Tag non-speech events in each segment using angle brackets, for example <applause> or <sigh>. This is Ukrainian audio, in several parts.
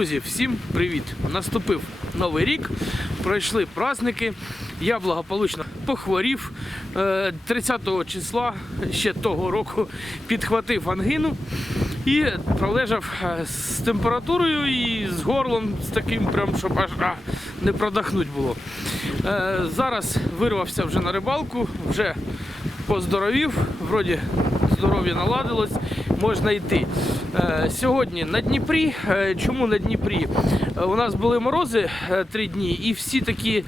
Друзі, всім привіт! Наступив новий рік, пройшли праздники. Я благополучно похворів. Е, 30 числа ще того року підхватив ангину і пролежав е, з температурою і з горлом, з таким, прям, щоб аж а, не продохнуть було. Е, Зараз вирвався вже на рибалку, вже поздоровів, вроді здоров'я наладилось, можна йти. Е, Сьогодні на Дніпрі. Е, Чому на Дніпрі? Е, У нас були морози три дні, і всі такі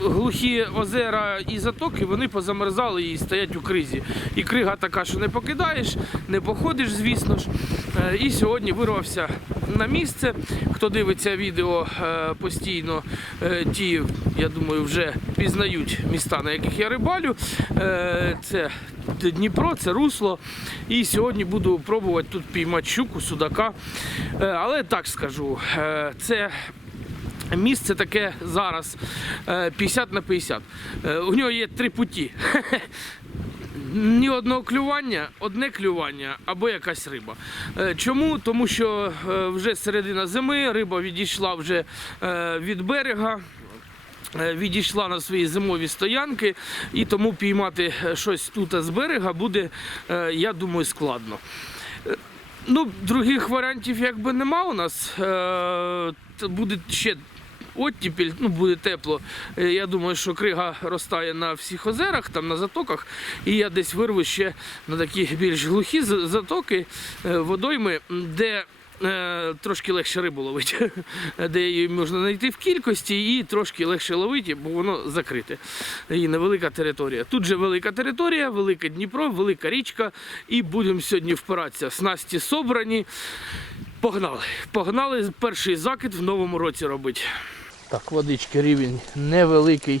глухі озера і затоки вони позамерзали і стоять у кризі. І крига така, що не покидаєш, не походиш, звісно ж. І сьогодні вирвався на місце. Хто дивиться відео е, постійно, е, ті, я думаю, вже пізнають міста, на яких я рибалю. Е, Це Дніпро, це русло. І сьогодні буду пробувати тут піймати щуку, судака. Але так скажу, це. Місце таке зараз е, 50 на 50. Е, У нього є три путі. <laughs> Ні одного клювання, одне клювання або якась риба. Е, Чому? Тому що е, вже середина зими, риба відійшла вже е, від берега. Відійшла на свої зимові стоянки, і тому піймати щось тут з берега буде, я думаю, складно. Ну, других варіантів якби нема у нас. Буде ще оттіпіль, ну буде тепло. Е, Я думаю, що крига розтає на всіх озерах, там на затоках, і я десь вирву ще на такі більш глухі затоки, е, водойми, де. е, Трошки легше рибу ловити, <laughs> де її можна знайти в кількості і трошки легше ловити, бо воно закрите. І невелика територія. Тут же велика територія, велике Дніпро, велика річка. І будемо сьогодні впиратися. Снасті собрані. Погнали. Погнали перший закид в новому році робити. Так, водички рівень невеликий.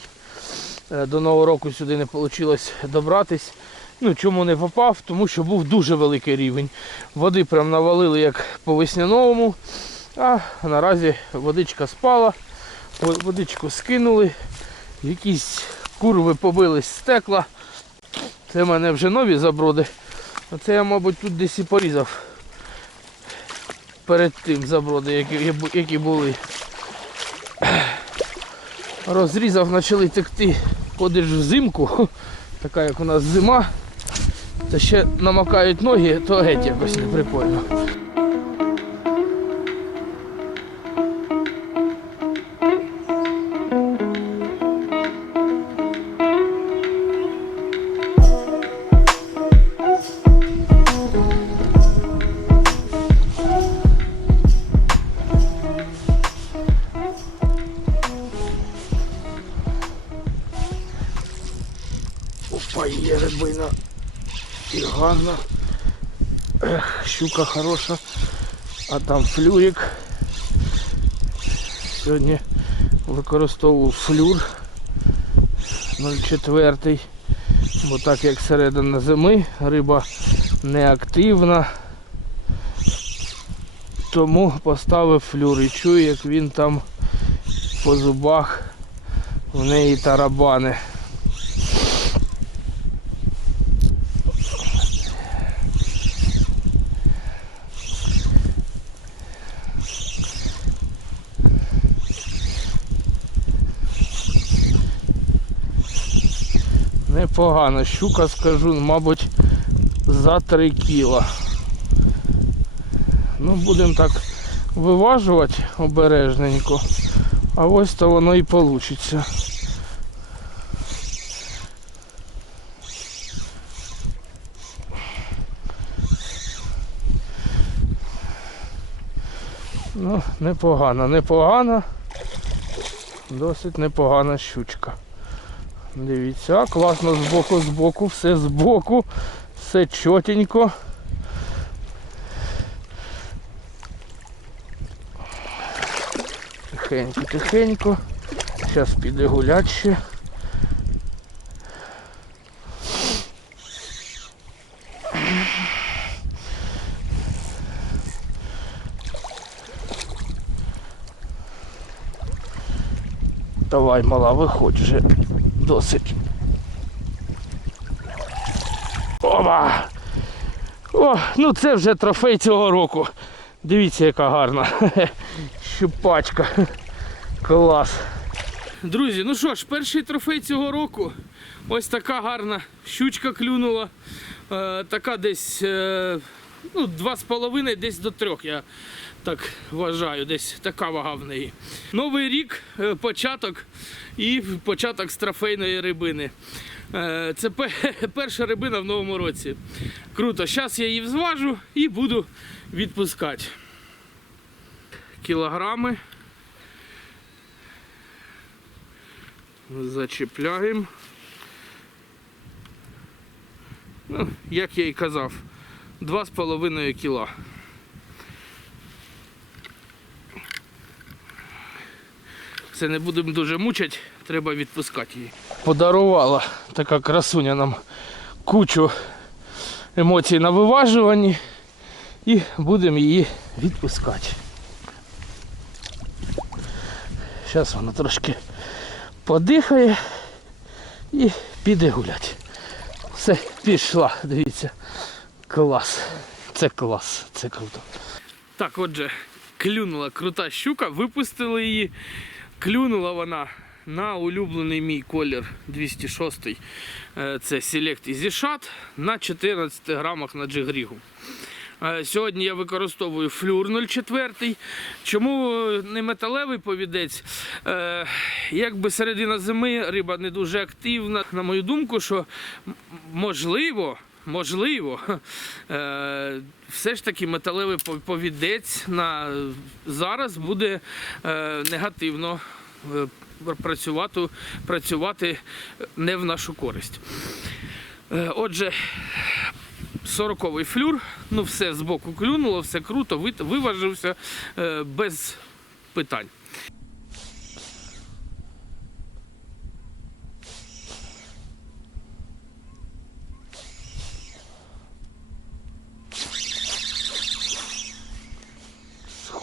Е, До нового року сюди не вийшло добратись. Ну, чому не попав? Тому що був дуже великий рівень. Води прям навалили як по весняновому. А наразі водичка спала, водичку скинули, якісь курви побились з стекла. Це в мене вже нові заброди. Оце я, мабуть, тут десь і порізав перед тим заброди, які, які були. Розрізав, почали текти. Ходиш взимку, така як у нас зима, та ще намакають ноги, то геть якось не прикольно. Щука хороша. А там флюрик. Сьогодні використовував флюр 0,4. Бо так як середина зими, риба неактивна. Тому поставив флюр і чую, як він там по зубах в неї тарабани. Непогано. Щука, скажу, мабуть, за 3 кіла. Ну, будемо так виважувати обережненько. А ось то воно і вийде. Ну, непогано, непогано. Досить непогана щучка. Дивіться, класно з боку, з боку, все з боку, все чотенько. Тихенько, тихенько. Зараз піде гулять ще. Давай, мала, виходь вже. Досить. Оба! О, ну це вже трофей цього року. Дивіться, яка гарна <laughs> щупачка. Клас. Друзі, ну що ж, перший трофей цього року. Ось така гарна щучка клюнула. Е, така десь е, ну, 2,5 десь до 3, я так вважаю, десь така вага в неї. Новий рік, е, початок і початок з трофейної рибини. Е, Це <laughs> перша рибина в новому році. Круто. Зараз я її взважу і буду відпускати. Кілограми. Зачіпляємо. Ну, як я і казав, 2,5 кіла. Все не будемо дуже мучити, треба відпускати її. Подарувала така красуня нам кучу емоцій на виважуванні і будемо її відпускати. Зараз вона трошки подихає і піде гуляти. Все, пішла, дивіться. Клас. Це клас, це круто. Так, отже, клюнула крута щука, випустили її. Клюнула вона на улюблений мій колір 206 е, це Select Easy Shot на 14 грамах на джигрігу. Е, Сьогодні я використовую флюр 04. Чому е, не металевий повідець? Якби середина зими риба не дуже активна. На мою думку, що можливо, можливо, е, все ж таки металевий повідець на зараз буде е, негативно е, працювати, працювати не в нашу користь. Отже, 40-й флюр, ну все з боку клюнуло, все круто, виважився без питань.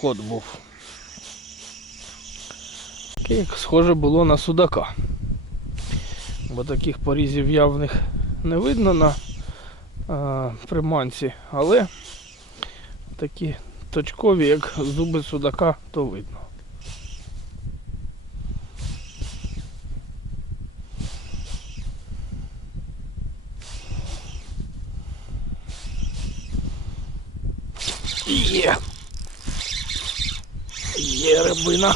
Сход був. Таке, як схоже було на судака. Бо таких порізів явних не видно на а, приманці, але такі точкові, як зуби судака, то видно. Є. Є рибина.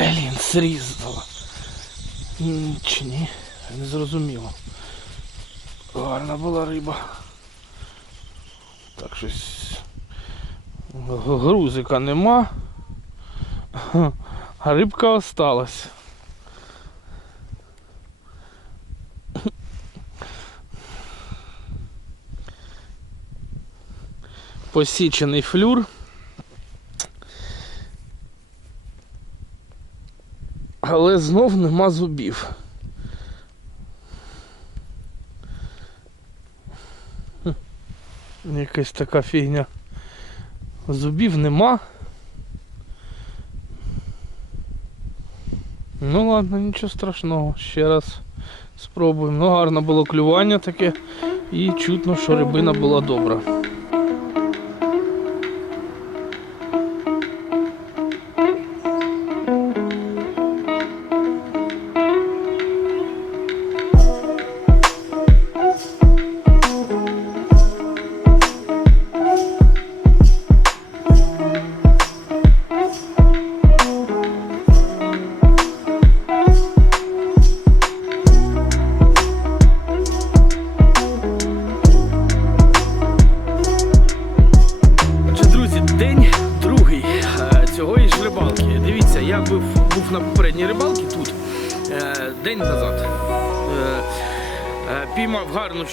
Блін, зрізала. М, Чи ні? Не зрозуміло. Гарна була риба. Так щось. Грузика нема. <laughs> А рибка осталась. Посічений флюр. Але знов нема зубів. Якась така фігня. Зубів нема. Ну ладно, нічого страшного. Ще раз спробуємо. Ну гарне було клювання таке і чутно, що рибина була добра.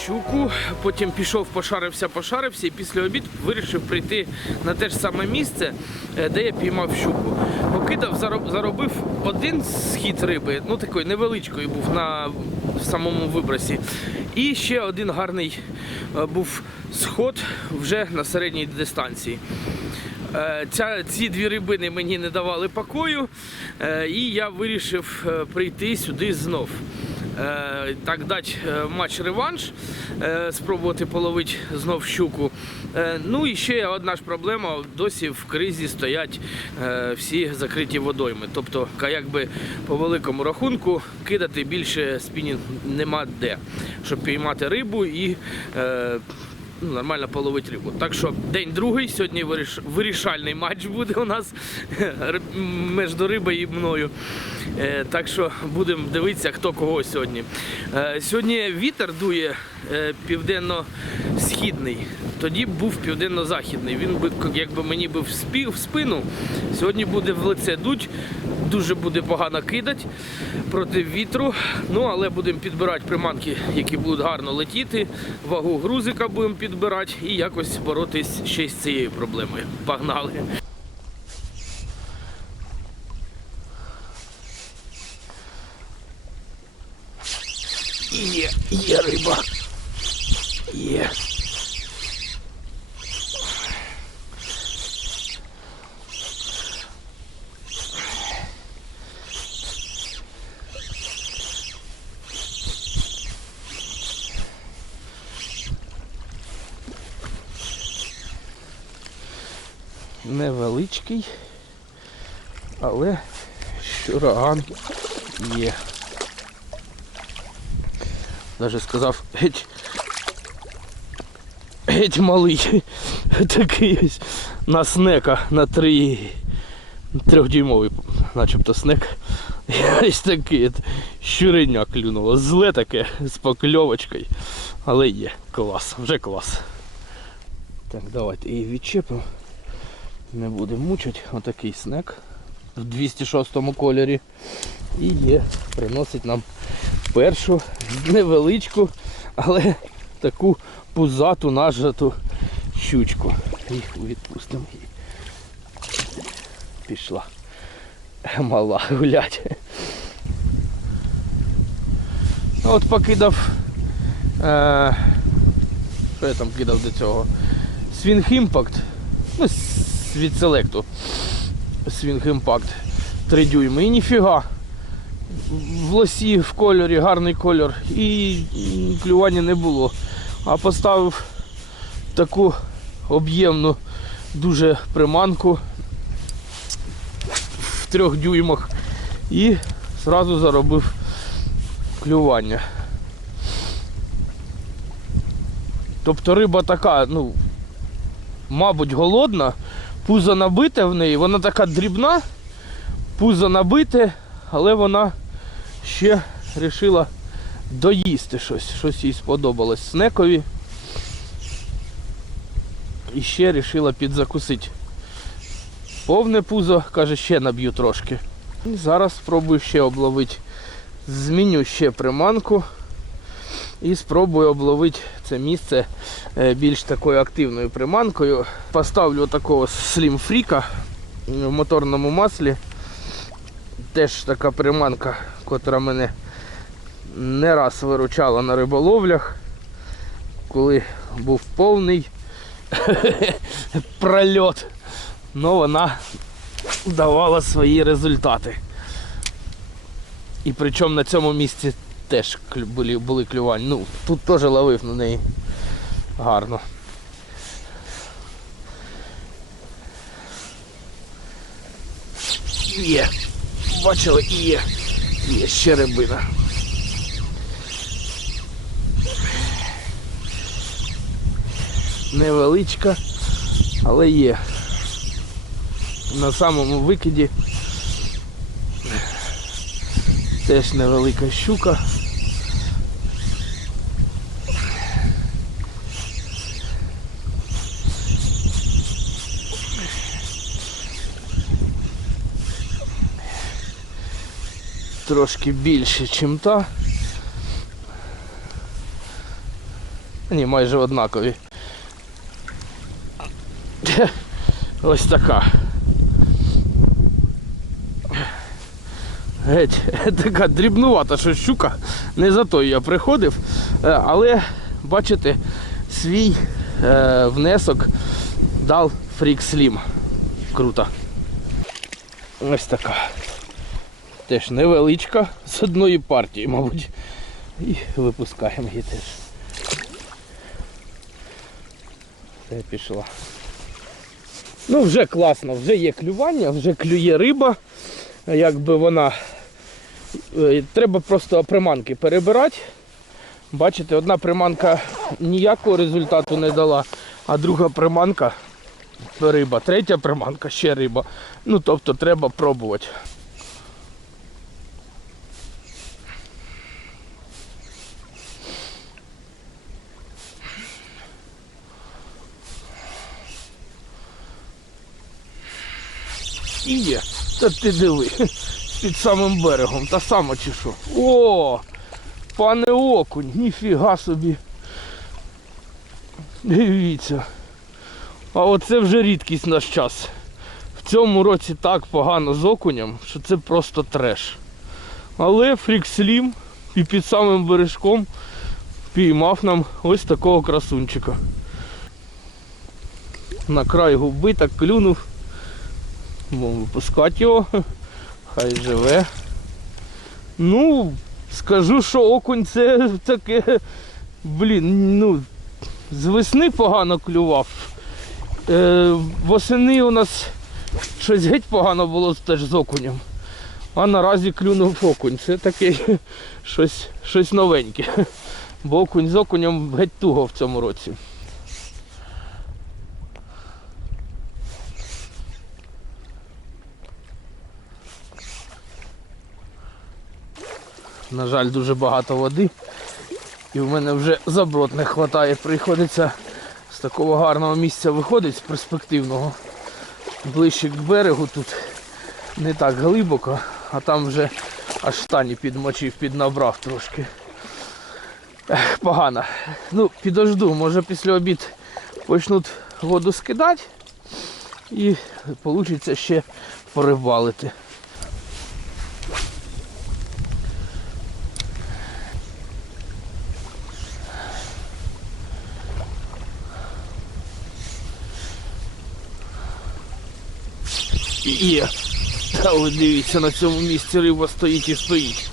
Щуку, потім пішов, пошарився, пошарився і після обіду вирішив прийти на те ж саме місце, е, де я піймав щуку. Покидав, заробив один схід риби, ну такий невеличкий був на самому вибросі. І ще один гарний е, був сход вже на середній дистанції. Е, Ця, ці дві рибини мені не давали покою, і я вирішив прийти сюди знов. Е, так дати е, матч-реванш, е, спробувати половити знов щуку. Ну і ще одна ж проблема: досі в кризі стоять всі закриті водойми. Тобто, якби по великому рахунку кидати більше спінінг нема де, щоб піймати рибу і. Ну, нормально половить рибу. Так що день другий, сьогодні виріш- вирішальний матч буде у нас <laughs> між рибою і мною. Е, так що будемо дивитися, хто кого сьогодні. Е, сьогодні вітер дує південно-східний, тоді був південно-західний. Він би якби мені би в спі- в спину. Сьогодні буде в лице дуть, дуже буде погано кидати проти вітру. Ну але будемо підбирати приманки, які будуть гарно летіти. Вагу грузика будемо підбирати і якось боротись ще з цією проблемою. Погнали! Є, є риба. Є. Невеличкий, але щураган є. Даже сказав геть. Геть малий. Такий ось на снека на три трьохдюймовий, начебто снек. Ось такий щуреня клюнуло. Зле таке з покльовочкою. Але є. Клас, вже клас. Так, давайте її відчепимо. Не будемо мучити. Отакий снек в 206 кольорі. І є. Приносить нам першу невеличку, але таку пузату нажату щучку. І відпустимо. Пішла. Мала гулять. От покидав. Е, що я там кидав до цього? Swing Impact. Ну, від селекту. Swing Impact 3 дюйми. І ніфіга в лосі в кольорі, гарний кольор, і клювання не було. А поставив таку об'ємну дуже приманку в трьох дюймах і зразу заробив клювання. Тобто риба така, ну, мабуть, голодна, пузо набите в неї, вона така дрібна, пузо набите, але вона ще вирішила доїсти щось. Щось їй сподобалось снекові. І ще вирішила підзакусити. Повне пузо, каже, ще наб'ю трошки. І зараз спробую ще обловити. Зміню ще приманку і спробую обловити це місце е, більш такою активною приманкою. Поставлю такого слімфріка в моторному маслі. Теж така приманка, котра мене не раз виручала на риболовлях, коли був повний <laughs> прольот. Ну вона давала свої результати. І причому на цьому місці теж були, були клювання. Ну, тут теж ловив на неї гарно. Є. Бачили, є. Є ще рибина. Невеличка, але є. На самому викиді теж невелика щука. Трошки більше, ніж та. Ні, майже однакові. Ось така. Геть, така дрібнувата, що щука. Не за то я приходив. Е, Але, бачите, свій е, внесок дав Freak Slim. Круто. Ось така. Теж невеличка з одної партії, мабуть. І випускаємо її теж. Все пішла. Ну, вже класно, вже є клювання, вже клює риба. Якби вона. е, Треба просто приманки перебирати. Бачите, одна приманка ніякого результату не дала, а друга приманка риба, третя приманка ще риба. Ну тобто треба пробувати. І є. Та ти диви. Під самим берегом. Та сама чи що. О! Пане окунь, ніфіга собі. Дивіться. А оце вже рідкість наш час. В цьому році так погано з окунем, що це просто треш. Але фрікслім і під самим бережком піймав нам ось такого красунчика. На край губи так клюнув. Будемо випускати його. Хай живе. Ну, скажу, що окунь це таке. Блін, ну, з весни погано клював. Е, восени у нас щось геть погано було теж з окунем. А наразі клюнув окунь. Це таке щось, щось новеньке. Бо окунь з окунем геть туго в цьому році. На жаль, дуже багато води. І в мене вже заброд не вистачає. Приходиться з такого гарного місця виходить, з перспективного. Ближче к берегу тут не так глибоко, а там вже аж штані підмочив, піднабрав трошки. Погано. Ну, підожду, може після обід почнуть воду скидати і вийде ще порибалити. Є. Та ось дивіться, на цьому місці риба стоїть і стоїть.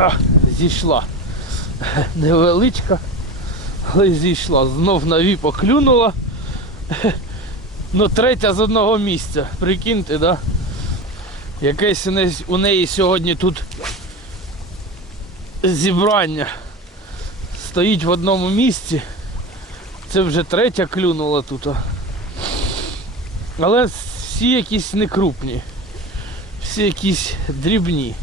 А, зійшла. Невеличка, але зійшла. Знов нові поклюнула. Ну третя з одного місця. Прикиньте, да? Якесь у неї, сьогодні тут зібрання. Стоїть в одному місці. Це вже третя клюнула тут. Але всі якісь не крупні. Всі якісь дрібні.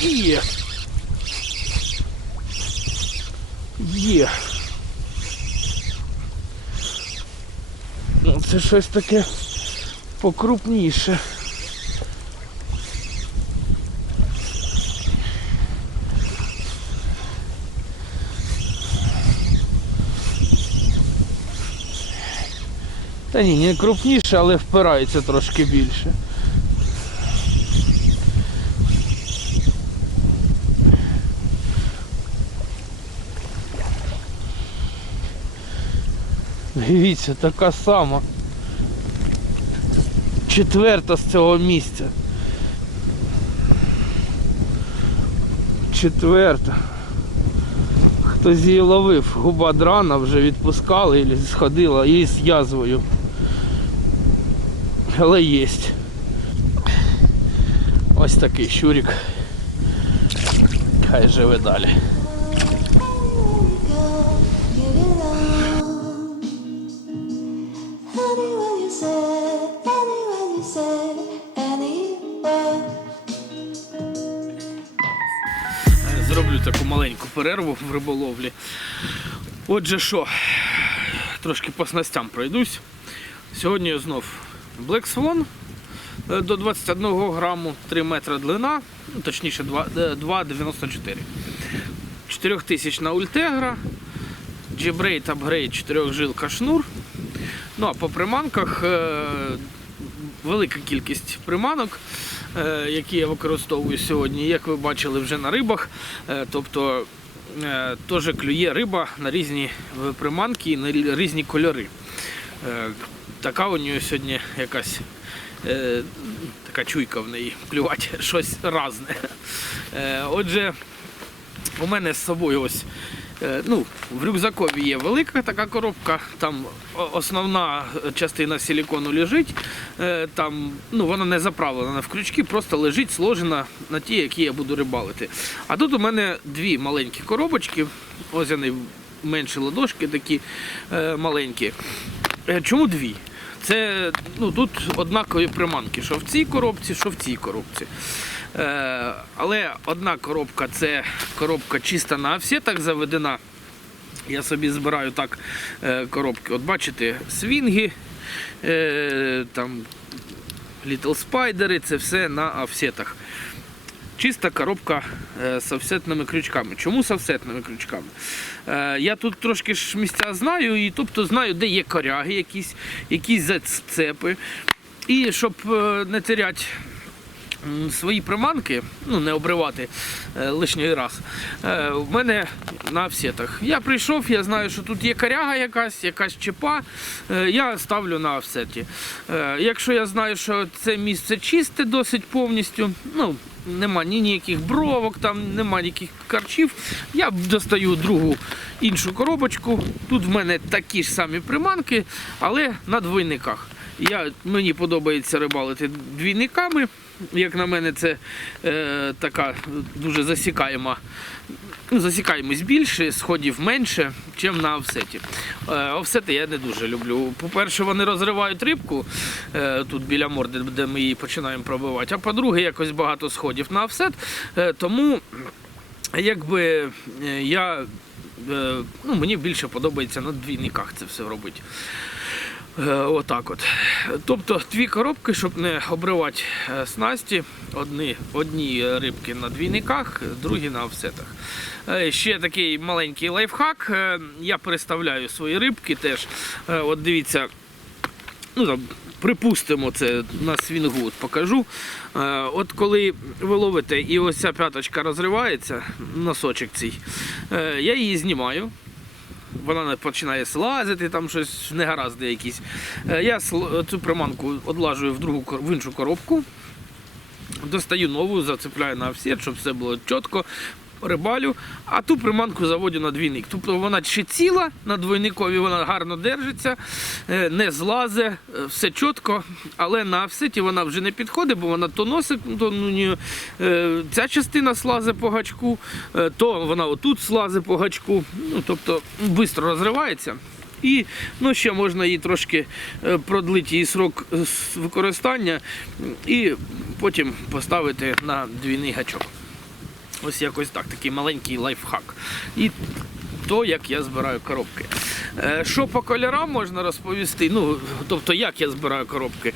Є. Є. Ну, Це щось таке покрупніше. Та ні, не крупніше, але впирається трошки більше. Дивіться, така сама. Четверта з цього місця. Четверта. Хтось її ловив, губа драна вже відпускали і сходила і з язвою. Але є. Ось такий щурик. Хай живе далі. Перерву в риболовлі. Отже, що, трошки по снастям пройдусь. Сьогодні знов Black Swan е, до 21 граму, 3 метри длина, ну, точніше 2 е, 2,94. 4000 на ультегра, Джібрейт апгрейд 4 жилка шнур. Ну а по приманках е, велика кількість приманок, е, які я використовую сьогодні, як ви бачили вже на рибах. Тобто теж клює риба на різні е, приманки і на різні кольори. Е, така у нього сьогодні якась е, така чуйка в неї клювати <laughs> щось разне. Е, отже, у мене з собою ось. Е, Ну, в рюкзакові є велика така коробка, там основна частина силікону лежить, е, там, ну, вона не заправлена в крючки, просто лежить сложена на ті, які я буду рибалити. А тут у мене дві маленькі коробочки, ось вони менші ладошки такі е, маленькі. Чому дві? Це ну, тут однакові приманки, що в цій коробці, що в цій коробці. Е, але одна коробка це коробка чиста на офсетах заведена. Я собі збираю так е, коробки. От бачите, свінги, е, там Little Spider, це все на офсетах. Чиста коробка з офсетними крючками. Чому з офсетними крючками? Я тут трошки ж місця знаю, і тобто знаю, де є коряги, якісь, якісь зацепи. І щоб не теряти свої приманки, ну не обривати е, лишній раз. Е, в мене на офсетах. Я прийшов, я знаю, що тут є коряга якась, якась чепа. Е, я ставлю на офсеті. Е, якщо я знаю, що це місце чисте досить повністю, ну. Нема ні ніяких бровок, там нема ніяких карчів. Я достаю другу іншу коробочку. Тут в мене такі ж самі приманки, але на двойниках. Я, мені подобається рибалити двійниками. Як на мене, це е, така дуже засікаєма. Ну, засікаємось більше, сходів менше, ніж на офсеті. Е, офсети я не дуже люблю. По-перше, вони розривають рибку е, тут біля морди, де ми її починаємо пробивати. А по-друге, якось багато сходів на офсет. Е, тому якби е, я, е, ну, мені більше подобається на двійниках це все робити. Е, Отак от. Тобто дві коробки, щоб не обривати е, снасті. Одні, одні рибки на двійниках, другі на офсетах. Е, Ще такий маленький лайфхак. Я переставляю свої рибки теж. От дивіться, ну там, припустимо, це на свінгу от покажу. От коли ви ловите і ось ця п'яточка розривається, носочок цей, я її знімаю вона починає слазити, там щось негаразди якісь. Е, Я цю приманку одлажую в другу в іншу коробку, достаю нову, зацепляю на офсет, щоб все було чітко. Рибалю, а ту приманку заводю на двійник. Тобто вона ще ціла, на двойникові вона гарно держиться, е, не злазе, е, все чітко, але на офсеті вона вже не підходить, бо вона то носик, то ну, е, ця частина слазе по гачку, то вона отут слазе по гачку. Ну, тобто швидко розривається. І ну, ще можна її трошки продлити її срок використання і потім поставити на двійний гачок. Ось якось так, такий маленький лайфхак. І то, як я збираю коробки. Е, Що по кольорам можна розповісти? Ну, тобто, як я збираю коробки?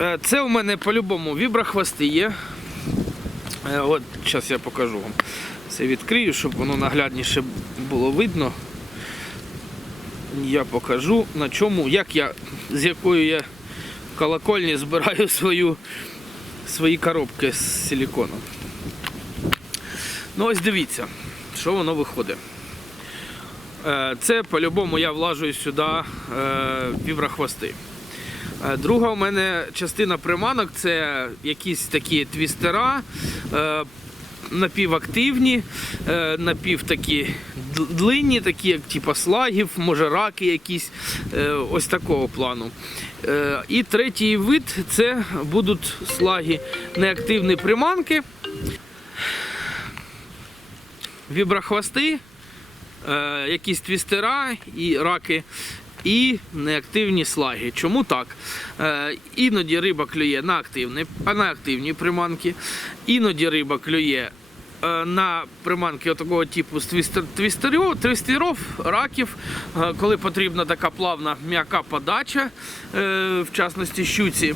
Е, Це у мене по-любому віброхвости є. Е, От, зараз я покажу вам. Це відкрию, щоб воно наглядніше було видно. Я покажу на чому, як я, з якою я колокольні збираю свою, свої коробки з силіконом. Ну ось дивіться, що воно виходить. Е, Це по-любому я влажую сюди е, віброхвости. Е, Друга у мене частина приманок це якісь такі твістера, е, напівактивні, е, напів такі длинні, такі як типу слагів, може раки якісь, е, ось такого плану. Е, І третій вид це будуть слаги неактивні приманки віброхвости, е, якісь твістера і раки, і неактивні слаги. Чому так? Е, іноді риба клює на активні, а на активні приманки, іноді риба клює е, на приманки такого типу з твістер, твістерів, твістерів, раків, коли потрібна така плавна м'яка подача, в частності щуці.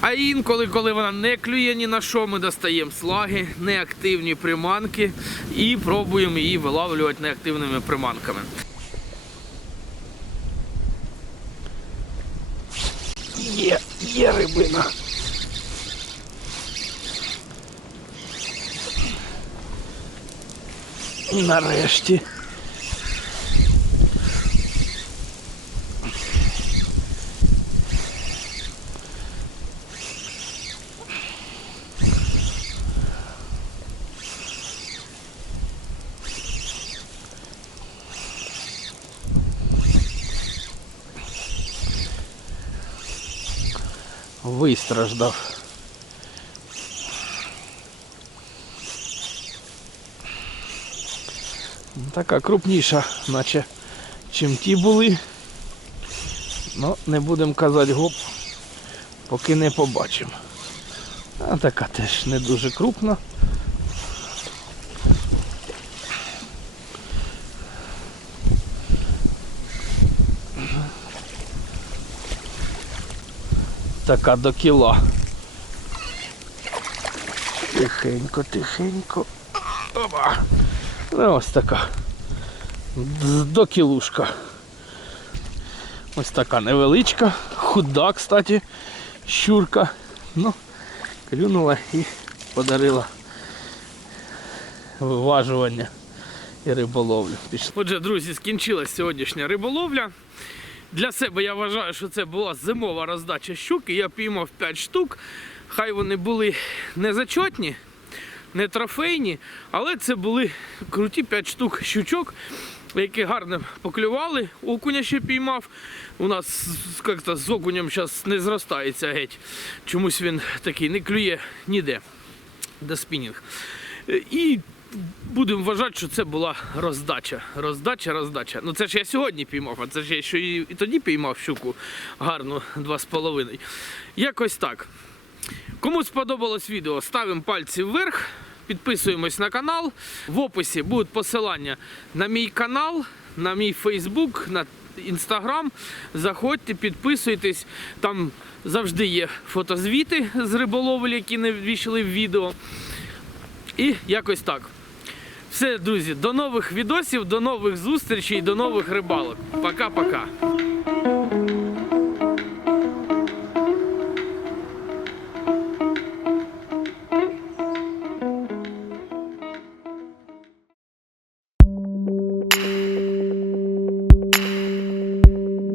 А інколи, коли вона не клює ні на що, ми достаємо слаги, неактивні приманки і пробуємо її вилавлювати неактивними приманками. Є, є рибина. Нарешті. Вистраждав. Така крупніша, наче чим ті були. Ну, не будемо казати гоп, поки не побачимо. А така теж не дуже крупна. Така до кіла. Тихенько, тихенько. Опа. Ну, ось така. Д- До кілушка. Ось така невеличка, худа, кстати, щурка. Ну, клюнула і подарила виважування і риболовлю. Пішли. Отже, друзі, скінчилась сьогоднішня риболовля. Для себе я вважаю, що це була зимова роздача щуки. Я піймав 5 штук. Хай вони були не зачетні, не трофейні, але це були круті 5 штук щучок, які гарно поклювали. Окуня ще піймав. У нас як-то з окунем зараз не зростається геть. Чомусь він такий не клює ніде. Де спінінг. Е, І будемо вважати, що це була роздача. Роздача, роздача. Ну це ж я сьогодні піймав, а це ж я ще і, і тоді піймав щуку гарну 2,5. Якось так. Кому сподобалось відео, ставимо пальці вверх, підписуємось на канал. В описі будуть посилання на мій канал, на мій Фейсбук, на Інстаграм. Заходьте, підписуйтесь. Там завжди є фотозвіти з риболовель, які не ввійшли в відео. І якось так. Все, друзі, до нових відосів, до нових зустрічей, до нових рибалок. Пока-пока.